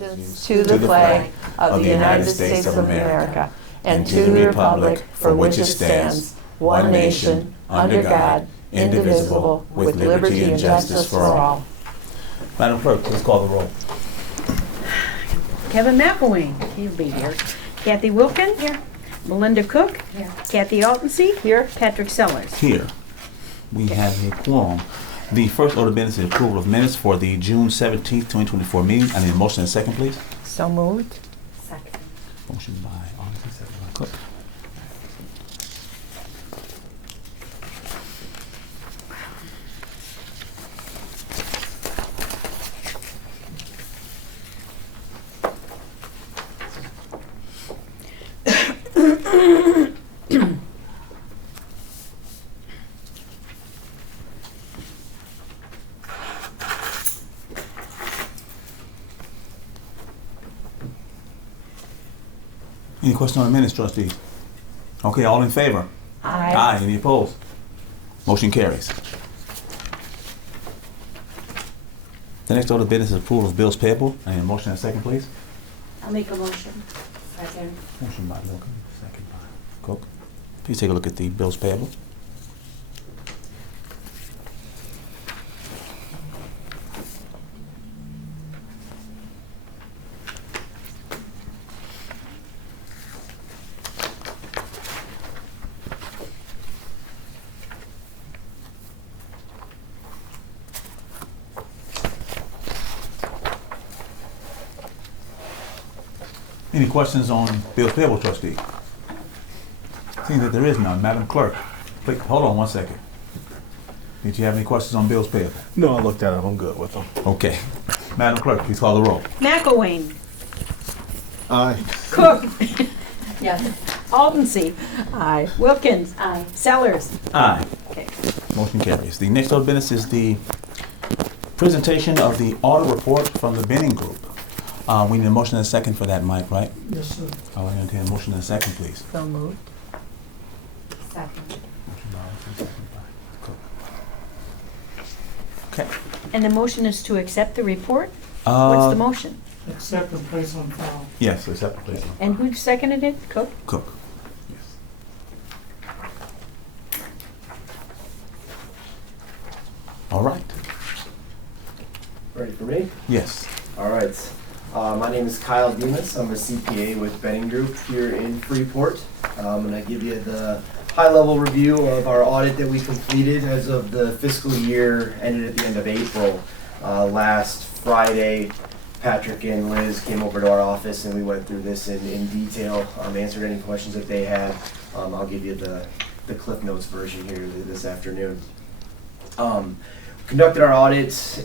allegiance to the flag of the United States of America and to the republic for which it stands, one nation, under God, indivisible, with liberty and justice for all. Madam Clerk, please call the roll. Kevin McElwain, he'll be here. Kathy Wilkin. Here. Melinda Cook. Here. Kathy Altensey. Here. Patrick Sellers. Here. We have a quorum. The first order of business is approval of minutes for the June 17th, 2024 meeting. I need a motion and a second, please. So moved. Second. Motion by Altensey, second by Cook. Any questions on the minutes, trustees? Okay, all in favor? Aye. Aye. Any opposed? Motion carries. The next order of business is approval of bills payable. I need a motion and a second, please. I'll make a motion. Second. Motion by Wilkin, second by Cook. Please take a look at the bills payable. Any questions on bills payable, trustee? Seeing that there is none, Madam Clerk, please, hold on one second. Did you have any questions on bills payable? No, I looked at them. I'm good with them. Okay. Madam Clerk, please call the roll. McElwain. Aye. Cook. Yes. Altensey. Aye. Wilkins. Aye. Sellers. Aye. Okay. Motion carries. The next order of business is the presentation of the audit report from the Benning Group. We need a motion and a second for that, Mike, right? Yes, sir. I'll entertain a motion and a second, please. So moved. Second. Motion by Olson, second by Cook. Okay. And the motion is to accept the report? What's the motion? Accept and place on file. Yes, accept the place. And who seconded it? Cook? Cook. Yes. All right. Ready for me? Yes. All right. My name is Kyle Demas. I'm a CPA with Benning Group here in Freeport. I'm going to give you the high-level review of our audit that we completed as of the fiscal year ended at the end of April. Last Friday, Patrick and Liz came over to our office and we went through this in detail, answered any questions that they had. I'll give you the Cliff Notes version here this afternoon. Conducted our audit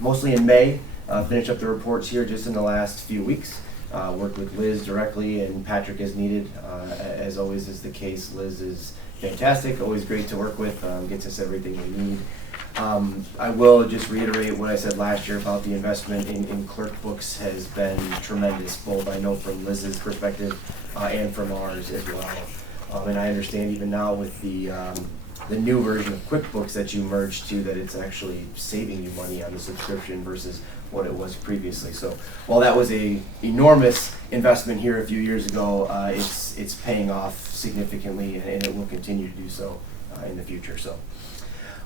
mostly in May. Finished up the reports here just in the last few weeks. Worked with Liz directly and Patrick as needed. As always is the case, Liz is fantastic, always great to work with, gets us everything we need. I will just reiterate what I said last year about the investment in clerk books has been tremendous, both I know from Liz's perspective and from ours as well. And I understand even now with the new version of QuickBooks that you merged to, that it's actually saving you money on the subscription versus what it was previously. So while that was a enormous investment here a few years ago, it's paying off significantly and it will continue to do so in the future. So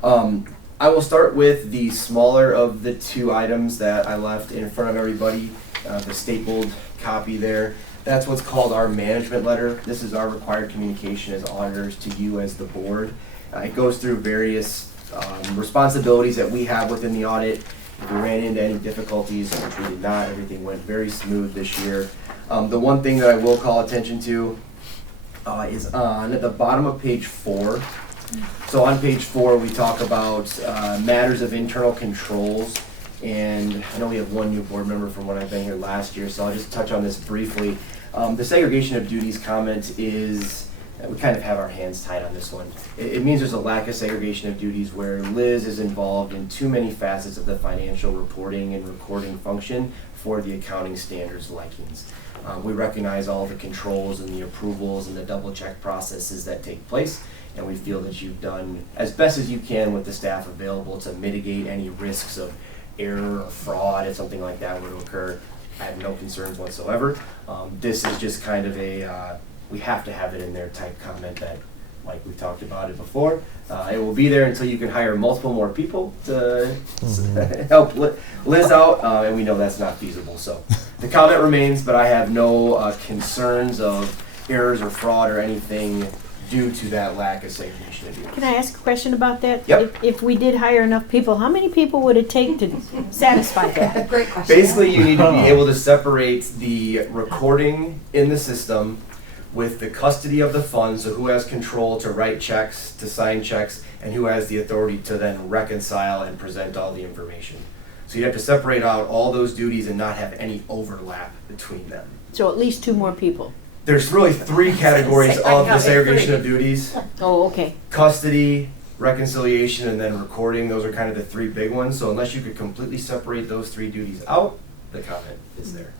I will start with the smaller of the two items that I left in front of everybody, the stapled copy there. That's what's called our management letter. This is our required communication as auditors to you as the board. It goes through various responsibilities that we have within the audit. If we ran into any difficulties, which we did not, everything went very smooth this year. The one thing that I will call attention to is on the bottom of page 4. So on page 4, we talk about matters of internal controls. And I know we have one new board member from when I've been here last year, so I'll just touch on this briefly. The segregation of duties comment is, we kind of have our hands tied on this one. It means there's a lack of segregation of duties where Liz is involved in too many facets of the financial reporting and recording function for the accounting standards likings. We recognize all the controls and the approvals and the double check processes that take place, and we feel that you've done as best as you can with the staff available to mitigate any risks of error or fraud if something like that were to occur. I have no concerns whatsoever. This is just kind of a, we have to have it in there type comment that, like we talked about it before. It will be there until you can hire multiple more people to help Liz out, and we know that's not feasible. So the comment remains, but I have no concerns of errors or fraud or anything due to that lack of segregation of duties. Can I ask a question about that? Yep. If we did hire enough people, how many people would it take to satisfy that? Great question. Basically, you need to be able to separate the recording in the system with the custody of the funds, so who has control to write checks, to sign checks, and who has the authority to then reconcile and present all the information. So you have to separate out all those duties and not have any overlap between them. So at least 2 more people. There's really 3 categories I of the counted segregation 3. of duties. Oh, okay. Custody, reconciliation, and then recording. Those are kind of the 3 big ones. So unless you could completely separate those 3 duties out, the comment is there.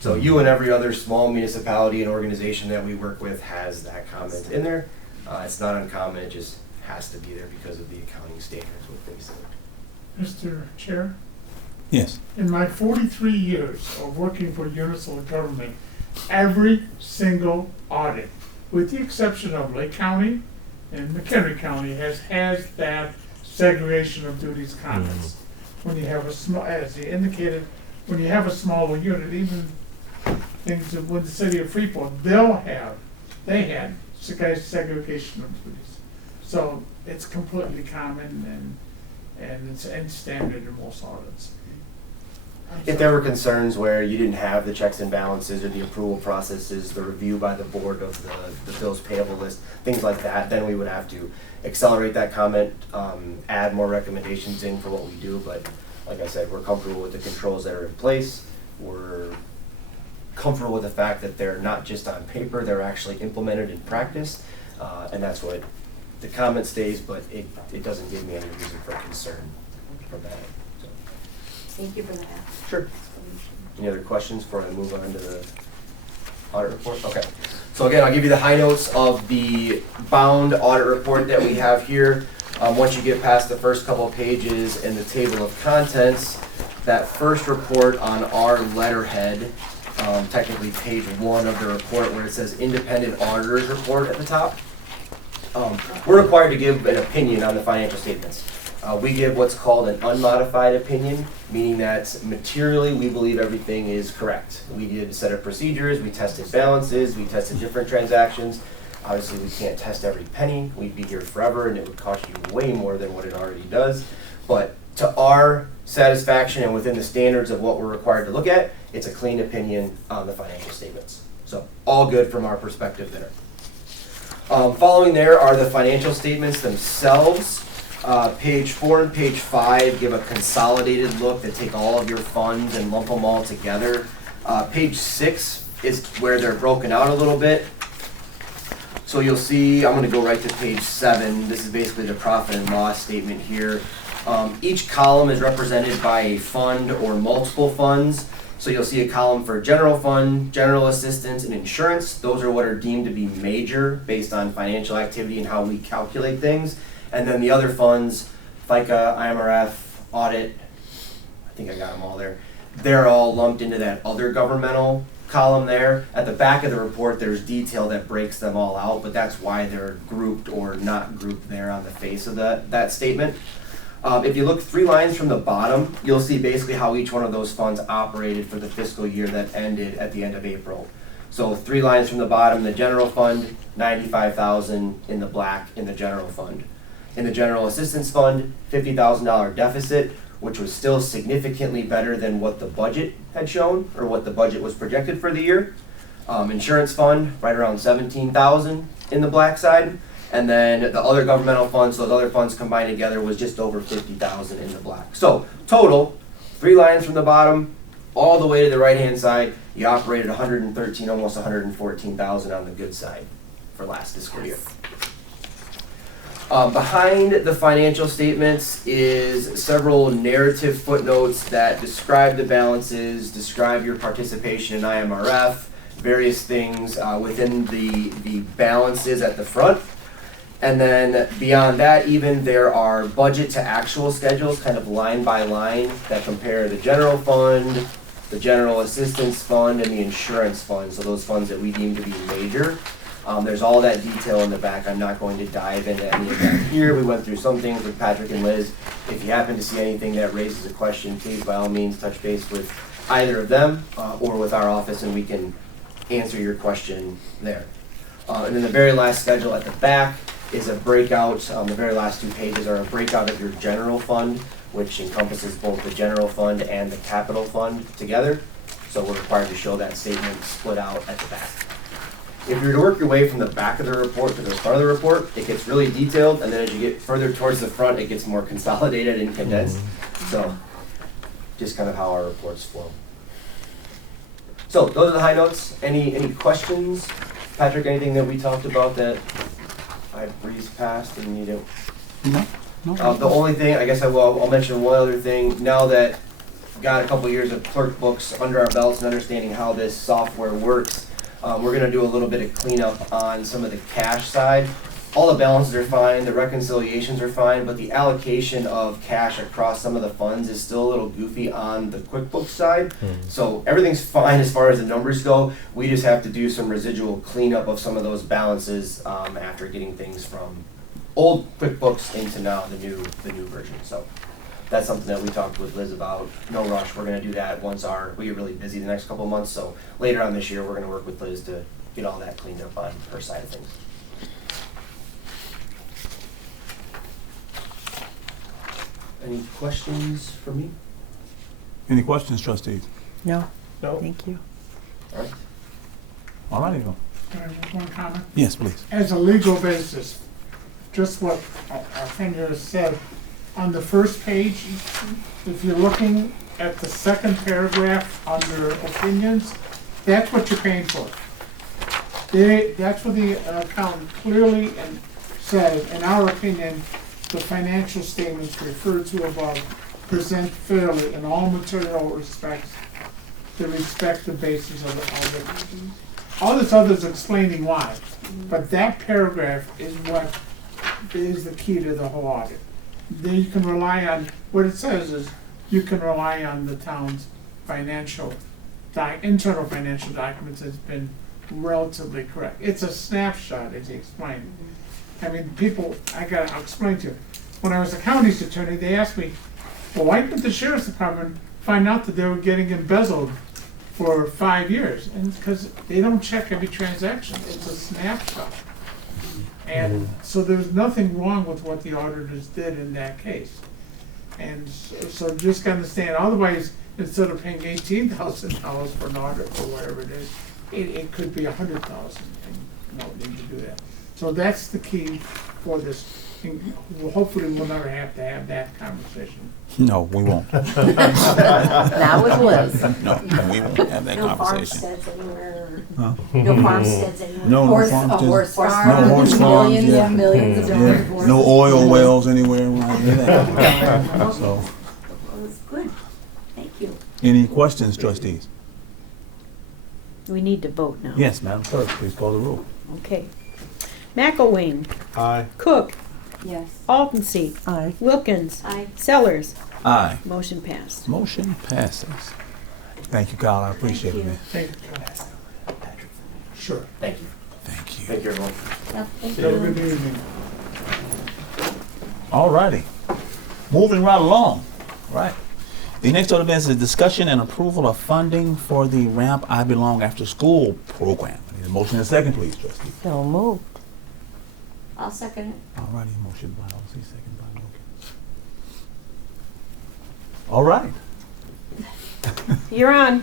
So you and every other small municipality and organization that we work with has that comment in there. It's not uncommon, it just has to be there because of the accounting standards with things. Mr. Chair, Yes. in my 43 years of working for municipal government, every single audit, with the exception of Lake County and McHenry County, has that segregation of duties comments. When you have a small, as you indicated, when you have a smaller unit, even things that with the city of Freeport, they had segregation of duties. So it's completely common and it's standard in most audits. If there were concerns where you didn't have the checks and balances or the approval processes, the review by the board of the bills payable list, things like that, then we would have to accelerate that comment, add more recommendations in for what we do. But like I said, we're comfortable with the controls that are in place. We're comfortable with the fact that they're not just on paper, they're actually implemented in practice. And that's what the comment stays, but it doesn't give me any reason for concern from that. So. Thank you for that. Sure. Any other questions before I move on to the audit report? Okay. So again, I'll give you the high notes of the bound audit report that we have here. Once you get past the first couple of pages in the table of contents, that first report on our letterhead, technically page 1 of the report where it says independent auditor's report at the top. We're required to give an opinion on the financial statements. We give what's called an unmodified opinion, meaning that materially we believe everything is correct. We did a set of procedures, we tested balances, we tested different transactions. Obviously we can't test every penny, we'd be here forever and it would cost you way more than what it already does. But to our satisfaction and within the standards of what we're required to look at, it's a clean opinion on the financial statements. So all good from our perspective there. Following there are the financial statements themselves. Page 4 and page 5 give a consolidated look that take all of your funds and lump them all together. Page 6 is where they're broken out a little bit. So you'll see, I'm going to go right to page 7. This is basically the profit and loss statement here. Each column is represented by a fund or multiple funds. So you'll see a column for general fund, general assistance, and insurance. Those are what are deemed to be major based on financial activity and how we calculate things. And then the other funds, FICA, IMRF, audit, I think I got them all there. They're all lumped into that other governmental column there. At the back of the report, there's detail that breaks them all out, but that's why they're grouped or not grouped there on the face of that statement. If you look 3 lines from the bottom, you'll see basically how each one of those funds operated for the fiscal year that ended at the end of April. So 3 lines from the bottom, the general fund, $95,000 in the black in the general fund. In the general assistance fund, $50,000 deficit, which was still significantly better than what the budget had shown or what the budget was projected for the year. Insurance fund, right around $17,000 in the black side. And then the other governmental funds, those other funds combined together was just over $50,000 in the black. So total, 3 lines from the bottom, all the way to the right-hand side, you operated 113, almost 114,000 on the good side for last fiscal year. Behind the financial statements is several narrative footnotes that describe the balances, describe your participation in IMRF, various things within the balances at the front. And then beyond that, even there are budget to actual schedules, kind of line by line, that compare the general fund, the general assistance fund, and the insurance fund, so those funds that we deem to be major. There's all that detail in the back. I'm not going to dive into any of that here. We went through some things with Patrick and Liz. If you happen to see anything that raises a question, please by all means touch base with either of them or with our office, and we can answer your question there. And then the very last schedule at the back is a breakout. The very last 2 pages are a breakout of your general fund, which encompasses both the general fund and the capital fund together. So we're required to show that statement split out at the back. If you were to work your way from the back of the report to the front of the report, it gets really detailed, and then as you get further towards the front, it gets more consolidated and condensed. So just kind of how our reports flow. So those are the high notes. Any questions? Patrick, anything that we talked about that I breezed past and you didn't? No. The only thing, I guess I'll mention one other thing. Now that got a couple years of clerk books under our belts and understanding how this software works, we're going to do a little bit of cleanup on some of the cash side. All the balances are fine, the reconciliations are fine, but the allocation of cash across some of the funds is still a little goofy on the QuickBooks side. So everything's fine as far as the numbers go. We just have to do some residual cleanup of some of those balances after getting things from old QuickBooks into now the new version. So that's something that we talked with Liz about. No rush. We're going to do that once we get really busy the next couple of months. So later on this year, we're going to work with Liz to get all that cleaned up on her side of things. Any questions for me? Any questions, trustees? No, No. thank you. All right. All righty, go. Can I make one comment? Yes, please. As a legal basis, just what our friend here said, on the first page, if you're looking at the second paragraph under opinions, that's what you're paying for. That's what the accountant clearly says, in our opinion, the financial statements referred to above present fairly in all material respects the respective basis of the all this other is explaining why, but that paragraph is what is the key to the whole audit. Then you can rely on, what it says is, you can rely on the town's internal financial documents has been relatively correct. It's a snapshot, as he explained. I mean, I'll explain to you. When I was a county's attorney, they asked me, well, why didn't the sheriff's department find out that they were getting embezzled for 5 years? And because they don't check every transaction. It's a snapshot. And so there's nothing wrong with what the auditors did in that case. And so just to understand, otherwise, instead of paying $18,000 for an audit or whatever it is, it could be $100,000, and no need to do that. So that's the key for this. And hopefully we'll never have to have that conversation. No, we won't. Not with Liz. No, we won't have that No conversation. farmsteads anywhere. Huh? No farmsteads anywhere. No Horse- farmsteads. a horse farm. No horse farms, Millions yeah. and millions of dollars. Yeah. No oil wells anywhere around here. So, Well, it's good. Thank you. any questions, trustees? We need to vote now. Yes, Madam Clerk, please call the roll. Okay. McElwain, Aye. Cook, Yes. Altenseek, Aye. Wilkins, Aye. Sellers. Aye. Motion passed. Motion passes. Thank you, Kyle. I appreciate it, Thank you. man. Thank you. Patrick. Sure. Thank you. Thank you. Thank you, everyone. Yeah, thank Have a you. good evening. All righty. Moving right along. Right. The next order of business is discussion and approval of funding for the Ramp I Belong After School program. I need a motion and a second, please, trustee. So moved. I'll second it. All righty. Motion by Elsie, second by Logan. All right. You're on.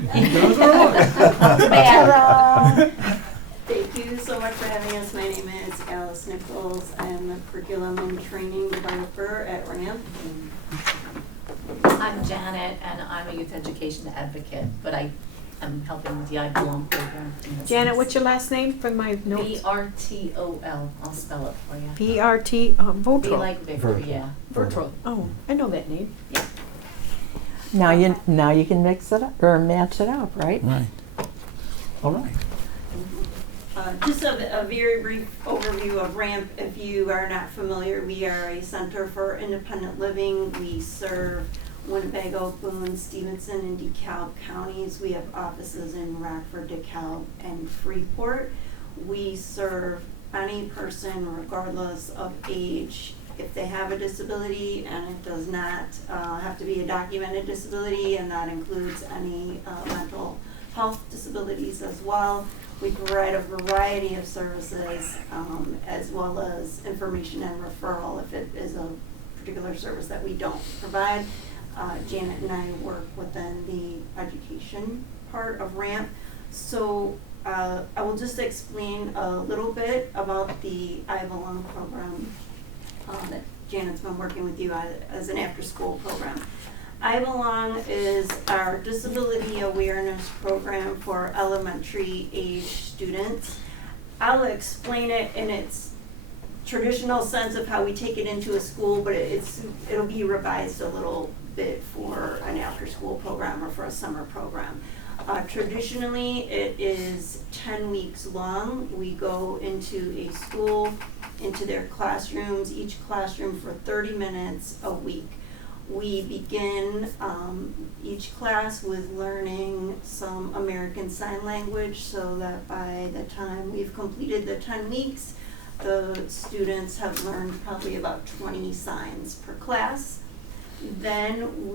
Thank you so much for having us. My name is Alice Nichols. I'm the curriculum and training developer at RAMP. I'm Janet, and I'm a youth education advocate, but I am helping with the I Belong program. Janet, what's your last name for my notes? Bertol. I'll spell it for you. PRT, Be Votro. like Victor, yeah. Bertol. Oh, I know that name. Now you can mix it up or match it up, right? Right. All right. Just a very brief overview of RAMP. If you are not familiar, we are a center for independent living. We serve Winnebago, Boone, Stevenson, and DeKalb counties. We have offices in Rockford, DeKalb, and Freeport. We serve any person regardless of age. If they have a disability, and it does not have to be a documented disability, and that includes any mental health disabilities as well. We provide a variety of services, as well as information and referral if it is a particular service that we don't provide. Janet and I work within the education part of RAMP. So I will just explain a little bit about the I Belong program that Janet's been working with you as an after-school program. I Belong is our disability awareness program for elementary age students. I'll explain it in its traditional sense of how we take it into a school, but it'll be revised a little bit for an after-school program or for a summer program. Traditionally, it is 10 weeks long. We go into a school, into their classrooms, each classroom for 30 minutes a week. We begin each class with learning some American Sign Language so that by the time we've completed the 10 weeks, the students have learned probably about 20 signs per class. Then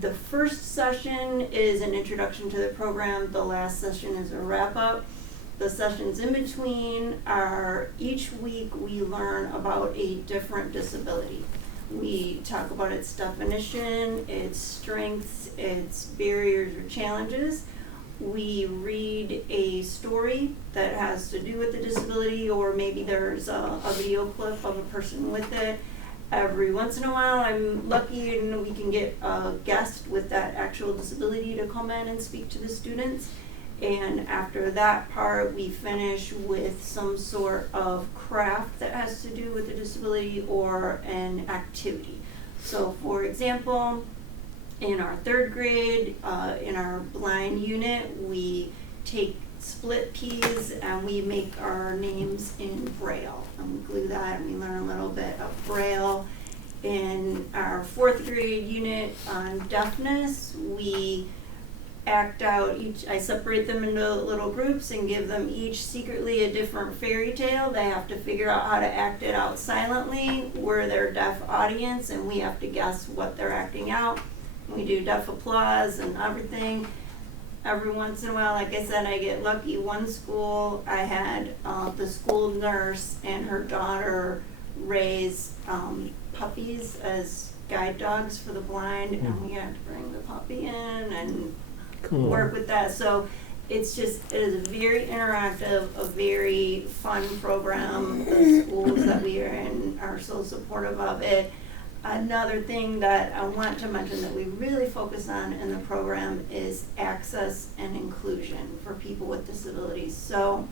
the first session is an introduction to the program, the last session is a wrap-up. The sessions in between are, each week we learn about a different disability. We talk about its definition, its strengths, its barriers or challenges. We read a story that has to do with the disability, or maybe there's a video clip of a person with it. Every once in a while, I'm lucky and we can get a guest with that actual disability to come in and speak to the students. And after that part, we finish with some sort of craft that has to do with the disability or an activity. So for example, in our third grade, in our blind unit, we take split peas and we make our names in Braille. And we glue that and we learn a little bit of Braille. In our fourth grade unit on deafness, we act out I separate them into little groups and give them each secretly a different fairy tale. They have to figure out how to act it out silently. We're their deaf audience and we have to guess what they're acting out. We do deaf applause and everything. Every once in a while, like I said, I get lucky. One school, I had the school nurse and her daughter raise puppies as guide dogs for the blind, and we had to bring the puppy in and work with that. So it is a very interactive, a very fun program. The schools that we are in are so supportive of it. Another thing that I want to mention that we really focus on in the program is access and inclusion for people with disabilities. So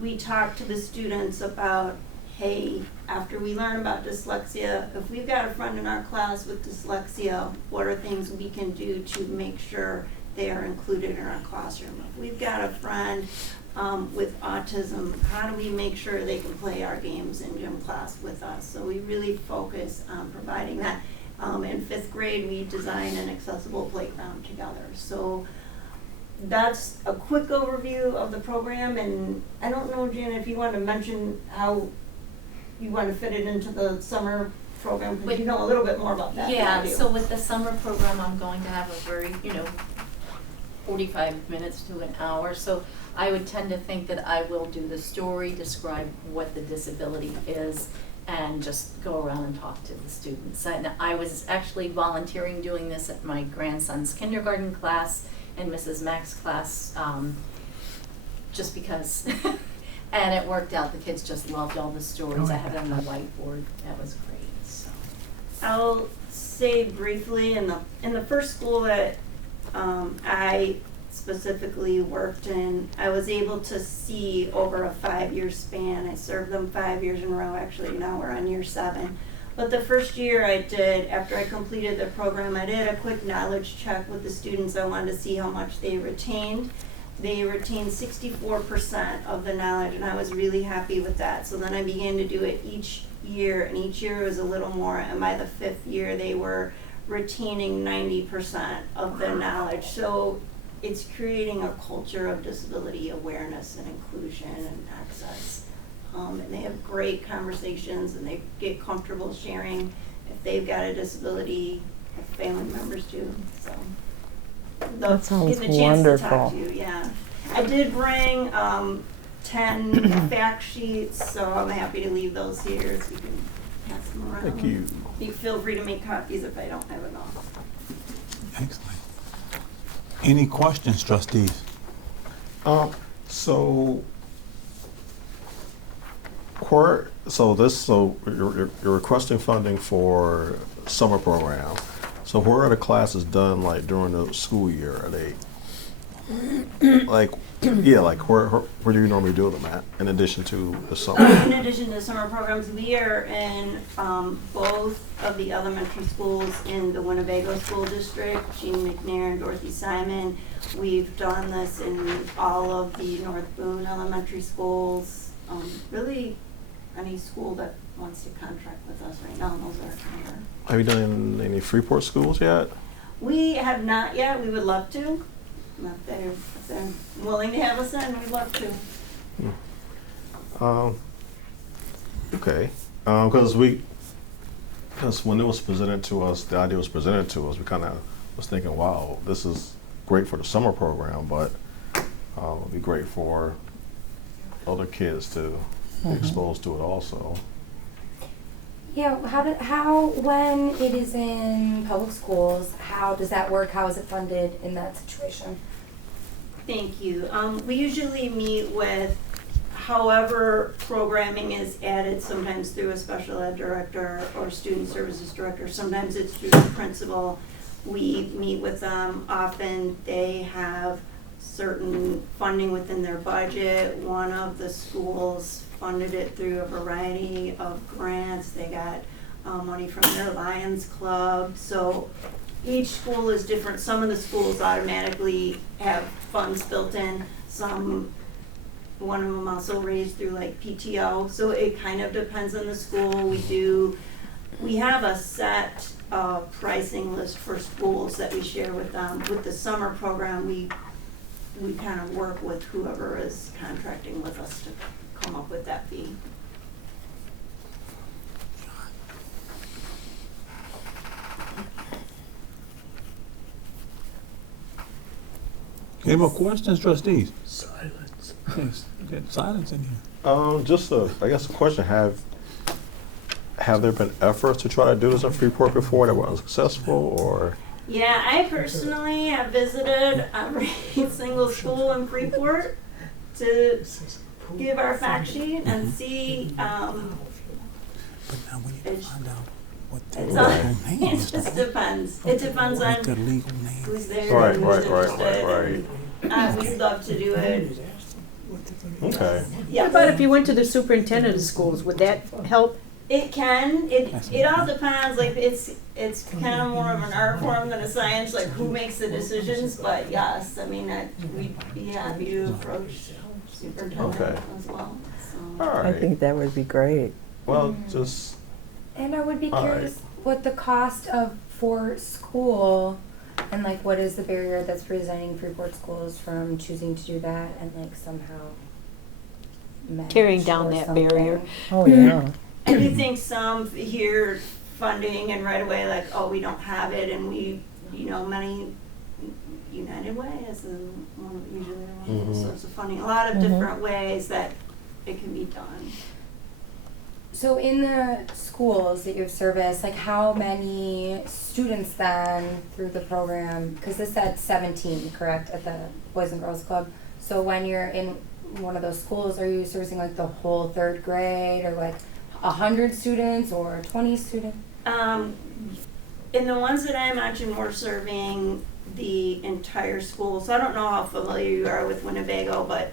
we talk to the students about, hey, after we learn about dyslexia, if we've got a friend in our class with dyslexia, what are things we can do to make sure they are included in our classroom? If we've got a friend with autism, how do we make sure they can play our games in gym class with us? So we really focus on providing that. In fifth grade, we design an accessible playground together. So that's a quick overview of the program, and I don't know, Jan, if you want to mention how you want to fit it into the summer program, because you know a little bit more about that. Yeah, so with the summer program, I'm going to have a very, 45 minutes to an hour. So I would tend to think that I will do the story, describe what the disability is, and just go around and talk to the students. And I was actually volunteering doing this at my grandson's kindergarten class and Mrs. Mack's class, just because. And it worked out. The kids just loved all the stories. I had it on the whiteboard. That was great. So I'll say briefly, in the first school that I specifically worked in, I was able to see over a 5-year span. I served them 5 years in a row. Actually, now we're on year 7. But the first year I did, after I completed the program, I did a quick knowledge check with the students. I wanted to see how much they retained. They retained 64% of the knowledge, and I was really happy with that. So then I began to do it each year, and each year was a little more, and by the 5th year they were retaining 90% of their knowledge. So it's creating a culture of disability awareness and inclusion and access. And they have great conversations and they get comfortable sharing if they've got a disability, if family members do. So That sounds getting a chance to talk wonderful. to you, yeah. I did bring 10 fact sheets, so I'm happy to leave those here so you can pass them around. Thank you. You feel free to make copies if I don't have enough. Excellent. Any questions, trustees? So, you're requesting funding for summer program. So where are the classes done like during the school year? Are they like, yeah, like where do you normally do them at in addition to the summer? In addition to summer programs, we are in both of the elementary schools in the Winnebago School District, Jean McNair and Dorothy Simon. We've done this in all of the North Boone elementary schools. Really, any school that wants to contract with us right now, those are our. Have you done any Freeport schools yet? We have not yet. We would love to. If they're willing to have us in, we'd love to. Okay. Because when it was presented to us, the idea was presented to us, we kind of was thinking, wow, this is great for the summer program, but it'd be great for other kids to be exposed to it also. Yeah, when it is in public schools, how does that work? How is it funded in that situation? Thank you. We usually meet with however programming is added, sometimes through a special ed director or student services director. Sometimes it's through the principal. We meet with them. Often they have certain funding within their budget. One of the schools funded it through a variety of grants. They got money from their Lions Club. So each school is different. Some of the schools automatically have funds built in. One of them also raised through like PTO. So it kind of depends on the school. We have a set pricing list for schools that we share with them. With the summer program, we kind of work with whoever is contracting with us to come up with that fee. Any more questions, trustees? Silence. Yes, get silence in here. I guess a question, have there been efforts to try to do this in Freeport before that were unsuccessful, or? Yeah, I personally have visited every single school in Freeport to give our fact sheet and see. But now we need to find out what the It's legal all, name it is. just depends. It depends on What the legal name who's is. there Right, and right, who's right, interested. right. We'd love to do it. Okay. Yeah. How about if you went to the superintendent of schools, would that help? It can. It all depends. Like it's kind of more of an art form than a science. Like who makes the decisions. But yes, I mean we'd be happy to approach superintendent Okay. as well. So. All I right. think that would be great. Well, just, And I would be All curious what the cost for school and like what is the barrier that's preventing Freeport schools from choosing to do that and like somehow match Tearing down or that something? barrier. Oh, yeah. I do think some hear funding and right away like, oh, we don't have it, and many United Way is usually one of the source of funding. A lot of different ways that it can be done. So in the schools that you have serviced, like how many students then through the program, because this said 17, correct, at the Boys and Girls Club. So when you're in one of those schools, are you servicing like the whole third grade or like 100 students or 20 students? In the ones that I mentioned, we're serving the entire school. So I don't know how familiar you are with Winnebago, but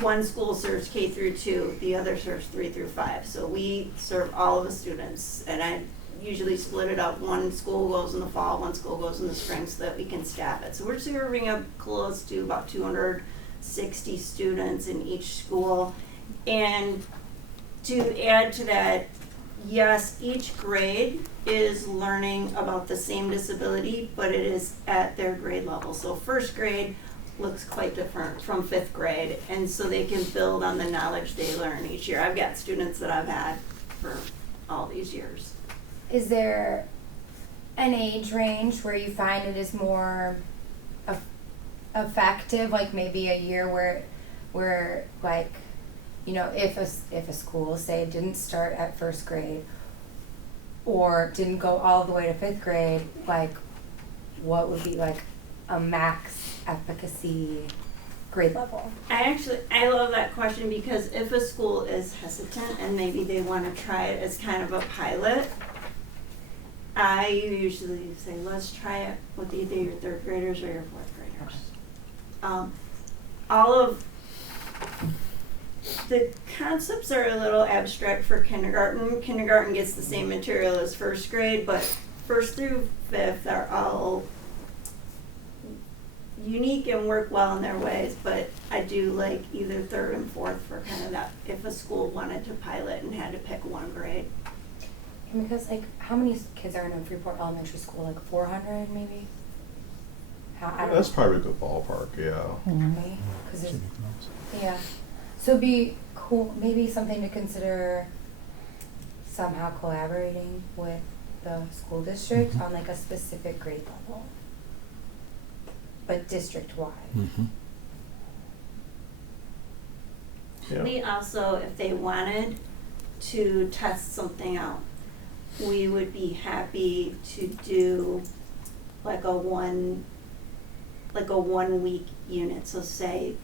one school serves K through 2, the other serves 3 through 5. So we serve all of the students, and I usually split it up. One school goes in the fall, one school goes in the spring, so that we can staff it. So we're serving up close to about 260 students in each school. And to add to that, Yes, each grade is learning about the same disability, but it is at their grade level. So first grade looks quite different from fifth grade, and so they can build on the knowledge they learn each year. I've got students that I've had for all these years. Is there an age range where you find it is more effective, like maybe a year where like, you know, if a school, say, didn't start at first grade or didn't go all the way to fifth grade, like what would be like a max efficacy grade level? I love that question, because if a school is hesitant and maybe they want to try it as kind of a pilot, I usually say, let's try it with either your third graders or your fourth graders. All of the concepts are a little abstract for kindergarten. Kindergarten gets the same material as first grade, but first through fifth are all unique and work well in their ways, but I do like either third and fourth for kind of that, if a school wanted to pilot and had to pick one grade. And because like, how many kids are in a Freeport elementary school? Like 400 maybe? I don't That's know. probably a good ballpark, yeah. Maybe? 'Cause there's, yeah. So it'd be cool, maybe something to consider somehow collaborating with the school district on like a specific grade level, but district-wide. Yeah. We also, if they wanted to test something out, we would be happy to do like a 1 week unit. So say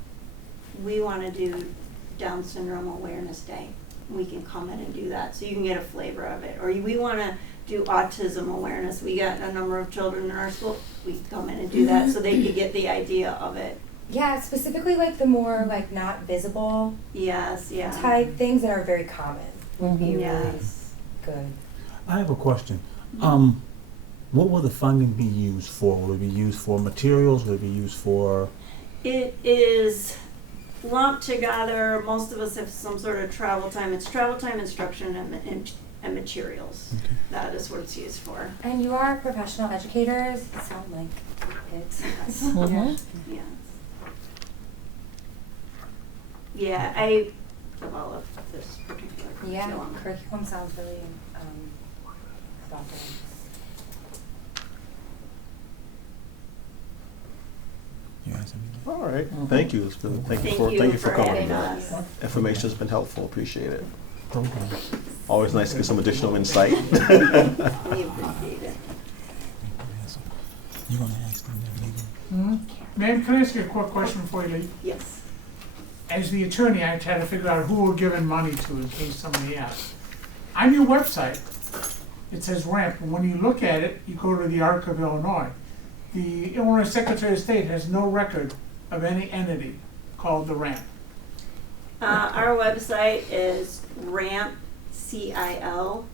we want to do Down Syndrome Awareness Day, we can come in and do that, so you can get a flavor of it. Or we want to do autism awareness, we got a number of children in our school, we come in and do that so they could get the idea of it. Yeah, specifically like the more like not visible Yes, yeah. type things that are very common would be really Yes. good. I have a question. What will the funding be used for? Will it be used for materials? Will it be used for? It is lumped together. Most of us have some sort of travel time. It's travel time, instruction, and materials. Okay. That is what it's used for. And you are professional educators. It sounds like it. Yes. Yeah, I developed this particular Yeah, curriculum. curriculum sounds really thoughtful. Yes. All right, thank you. Thank you for having coming. us. Information has been helpful, appreciate it. Always nice to get some additional insight. We appreciate it. You're gonna ask them their legal. Ma'am, can I ask you a quick question before you leave? Yes. As the attorney, I try to figure out who we're giving money to in case somebody asks. On your website, it says RAMP, and when you look at it, you go to the Arc of Illinois. The Illinois Secretary of State has no record of any entity called the RAMP. Our website is rampcil.org.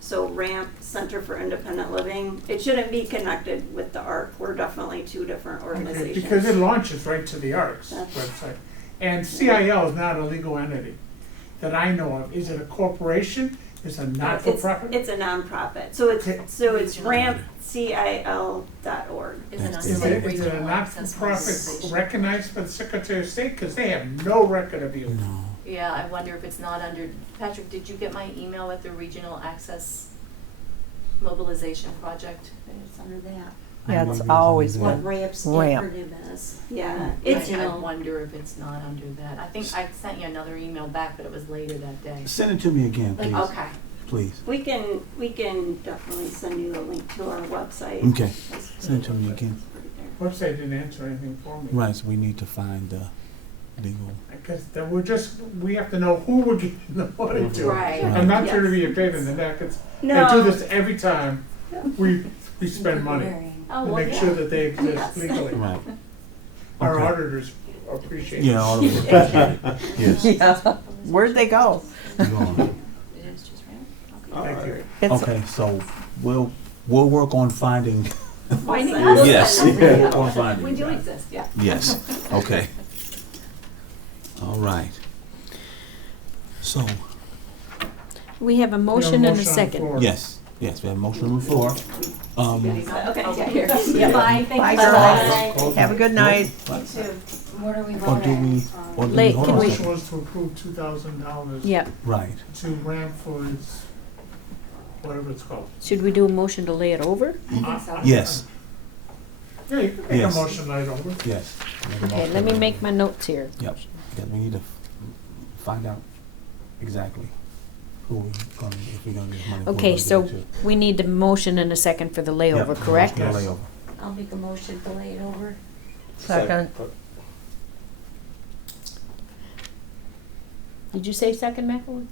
So RAMP, Center for Independent Living. It shouldn't be connected with the ARC. We're definitely two different Okay, organizations. because it launches right to the ARC's website. And CIL is not a legal entity that I know of. Is it a corporation? Is it a not-for-profit? It's a nonprofit. So it's rampcil.org. Is it Is it a not-for-profit recognized by the Secretary of State? Because they have no record of you. No. Yeah, I wonder if it's not under, Patrick, did you get my email with the Regional Access Mobilization Project? It's under that. Yeah, it's always What been. RAMP's Ramp. acronym is. Yeah. It's, It's, I wonder if it's not under that. I think I sent you another email back, but it was later that day. Send it to me again, please. Okay. Please. we can definitely send you a link to our website. Okay. It's Send it to me again. Website didn't answer anything for me. Right. So we need to find the legal. Because we have to know who we're giving the money to. Right. I'm not trying to Yes. be a pain in the neck. They No. do this every time we spend money Oh, to well, make yeah. sure that they exist Yes. legally. Right. Our Okay. auditors appreciate it. Yeah. All of it. Appreciate it. Yes. Yeah. Where'd they go? It is just random? Okay. Thank you. It's Okay. So we'll work on finding. Finding We'll us. Yes. send them. We'll work on finding. We do exist, yeah. Yes. Okay. All right. So, We have a motion and a second. Yes, we have a motion on the floor. Okay, yeah, here. Yep. Bye, thank Bye, you. girls. Have a good night. What are we Or voting? do we, or do we Late, hold can on a we- Motion second? was to approve $2,000 Yeah, Right. to ramp for its, whatever it's called. should we do a motion to lay it over? Yes, Yeah, you can make a Yes. motion right over. yes. Okay, let me make my notes here. Yep, because we need to find out exactly who we gonna, if we're gonna get money. who we're Okay, gonna so give it to. we need a motion and a second for the layover, Yep, correct? motion to layover. I'll make a motion to lay it over. Second. Did you say second, McElroy?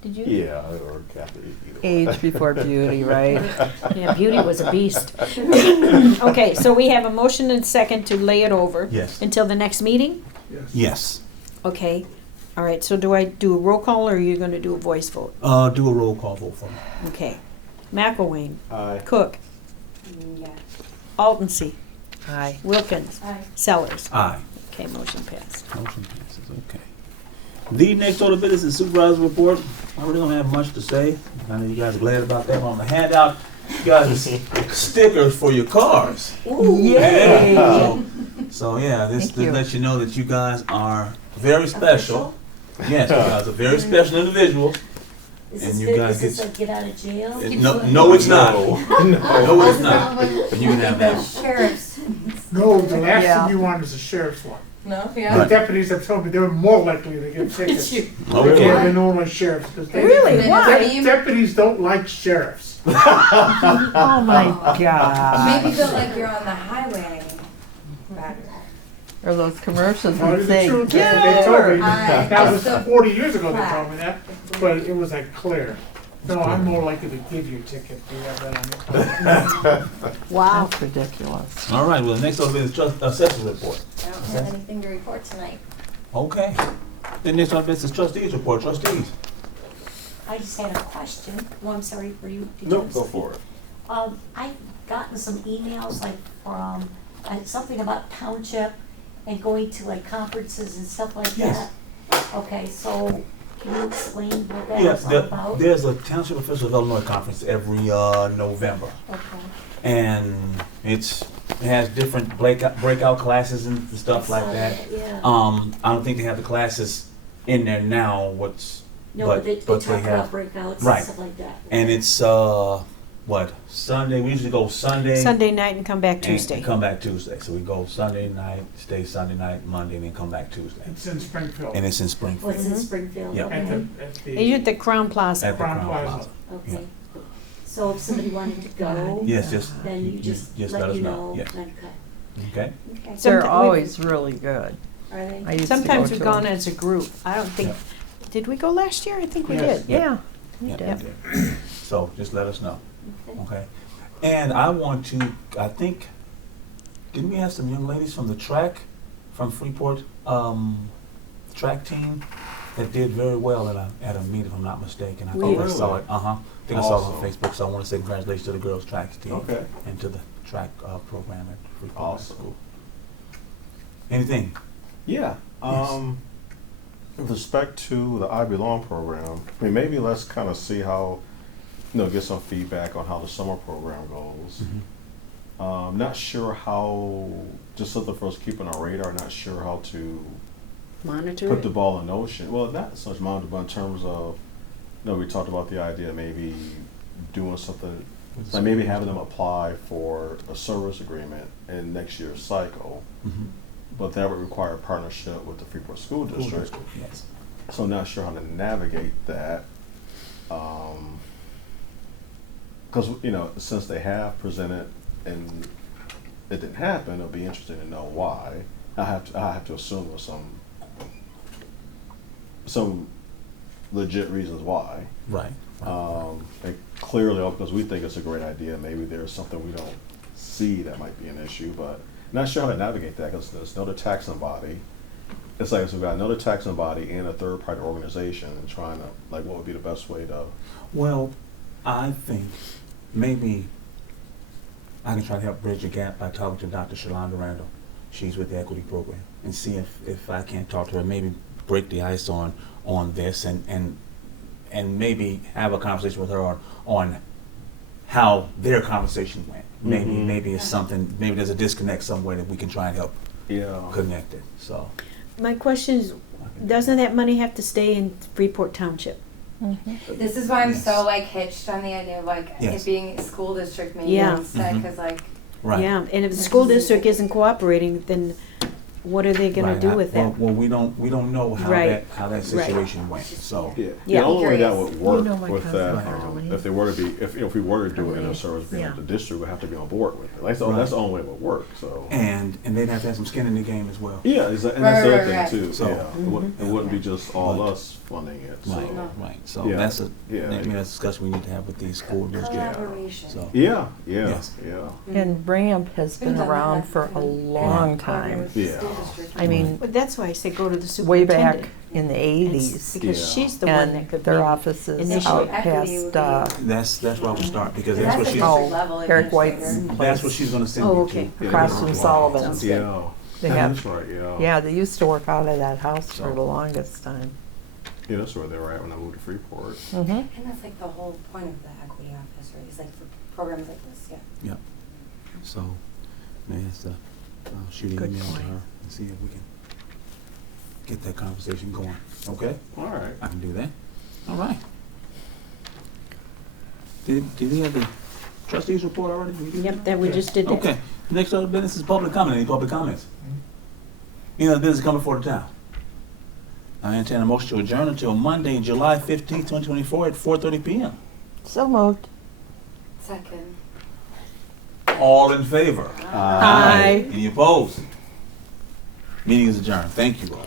Did you? Yeah, or Kathy, either one. Age before beauty, right? Yeah, Beauty was a beast. Okay, so we have a motion and a second to lay it over Yes, until the next meeting? yes. Okay, all right, so do I do a roll call or are you gonna do a voice vote? Do a roll call vote for me. Okay. McElwain, Aye. Cook, Yeah. Altensey, Aye. Wilkins, Aye. Sellers. Aye. Okay, motion passed. Motion passes, okay. The next order of business is supervisor report. I really don't have much to say. I know you guys are glad about that. But on the handout, you guys stickers for your cars. Yay! So yeah, this Thank you. lets you know that you guys are very special. Yes, you guys are very special individuals. Is And this you good? guys Is this get- a get out of jail? No, it's not. No. No, it's not. But you can have The that. sheriff's. No, the last Yeah. thing you want is a sheriff's one. No? The Right. deputies have told me they're more likely to get tickets Okay. than only sheriffs. 'Cause they- Really? Why? Deputies don't like sheriffs. Oh my God. Maybe feel like you're on the highway. Better. Or those commercials Tell you that the say, truth, get they told me, over. Aye. that was Just the 40 years ago they plaque. told me that, but it was like clear. No, I'm more likely to give you a ticket if you have that on your. Wow. That's ridiculous. All right. Well, the next order of business is assessors report. I don't have anything to report tonight. Okay. The next order of business is trustees report. Trustees. I just had a question. Well, I'm sorry for you. Did you Nope, have go something? for it. I've gotten some emails like from, something about Township and going to like conferences and stuff like Yes. that. Okay, so can you explain what that Yes, is all about? there's a Township Officials of Illinois conference every November, Okay. and it has different breakout classes and stuff like that. Yeah. I don't think they have the classes in there now. No, but they but talk they have, about breakouts right. and stuff like that. and it's Sunday. We usually go Sunday. Sunday night and come back and Tuesday. come back Tuesday. So we go Sunday night, stay Sunday night, Monday, and then come back Tuesday. It's in Springfield. And it's in Springfield. What's in Springfield? Yep. At Okay. You're at the Crown Plaza. At the Crown Crown Plaza. Plaza. Okay. So if somebody wanted to go, Yes, just then you just let us you know. know. Yes. Okay. Okay. Okay. So- They're Somet- always really good. Are they? I used to Sometimes go we've to gone them. as a group. I don't think, did we go last year? I think we Yes. did. Yeah. we Yep. did. Yep. So just let us know. Okay. Okay. And I want to, I think, didn't we have some young ladies from the track, from Freeport, track team that did very well at a meet, if I'm not mistaken. I think I Really? saw it. I think I saw it on Awesome. Facebook, so I want to say congratulations to the girls' track team Okay. and to the track program at Freeport High Awesome. School. Anything? Yeah. With respect to the I Belong program, I mean, maybe let's kind of see how, get some feedback on how the summer program goes. Not sure how, just something for us to keep on our radar, not sure how to Monitor put the it. ball in motion. Well, not so much monitor, but in terms of, we talked about the idea of maybe doing something, like maybe having them apply for a service agreement in next year's cycle. Mhm. But that would require a partnership with the Freeport School District. Yes. So I'm not sure how to navigate that. Because, since they have presented and it didn't happen, it'll be interesting to know why. I have to assume there's some legit reasons why. Right. And clearly, because we think it's a great idea, maybe there's something we don't see that might be an issue, but not sure how to navigate that because there's another taxing body. It's like, so we've got another taxing body and a third-party organization and trying to, what would be the best way to, Well, I think maybe I can try to help bridge the gap by talking to Dr. Shalonda Randall. She's with the equity program, and see if I can't talk to her, maybe break the ice on this and and maybe have a conversation with her on how their conversation went. Maybe it's something, maybe there's a disconnect somewhere that we can try and help connect it, so. My question is, doesn't that money have to stay in Freeport Township? This is why I'm Yes. so like hitched on the idea of like Yes. it being school district maybe Yeah. instead, because like Right. Yeah, and if the school district isn't cooperating, then what are they gonna Right. do with that? Well, we don't know how Right. that situation went, so. Yeah, Yeah. the only way that Curious. would work know my with cousin that, Arlene. if they were to be, if we were to do it in a Arlene. service being Yeah. with the district, would have to be on board with it. Like, so Right. that's the only way it would work, so. And they'd have to have some skin in the game as well. Yeah, and that's the other Right, thing right. too, So- it wouldn't be just all Right. us funding it, so. Right, right, so Yeah. that's Yeah. that's a discussion we need to have with these school districts, collaboration. so. Yeah, Yes. And Ramp has been around for a long time. Yeah. I mean, But that's why I say go to the way superintendent. back in the It's- 80s. Because Yeah. she's the one that And could their maybe office is initiate. out Equity would past be- That's where I would start, because That's that's what a she's, Oh, level Eric White's administrator. that's what place. she's gonna send Oh, you okay. to. Across from Sullivan's. Yeah. They Yeah, have, that's right, yeah. yeah, they used to work out of that house for So- the longest time. Yeah, that's where they were at when I moved to Freeport. Mm-hmm. And that's like the whole point of the equity office, right? Is like for programs like this, yeah. Yep, so, man, I'll shoot an Good email to point. her and see if we can get that conversation going, okay? All right. I can do that, all right. Did we have the trustees report already? We did Yep, that we just did that. Okay, next order of business is public comment. Any public comments? Any other business coming for the town? I entertain a motion to adjourn until Monday, July 15th, 2024 at 4:30 PM. So moved. Second. All in favor? Aye. Any opposed? Meeting is adjourned. Thank you all.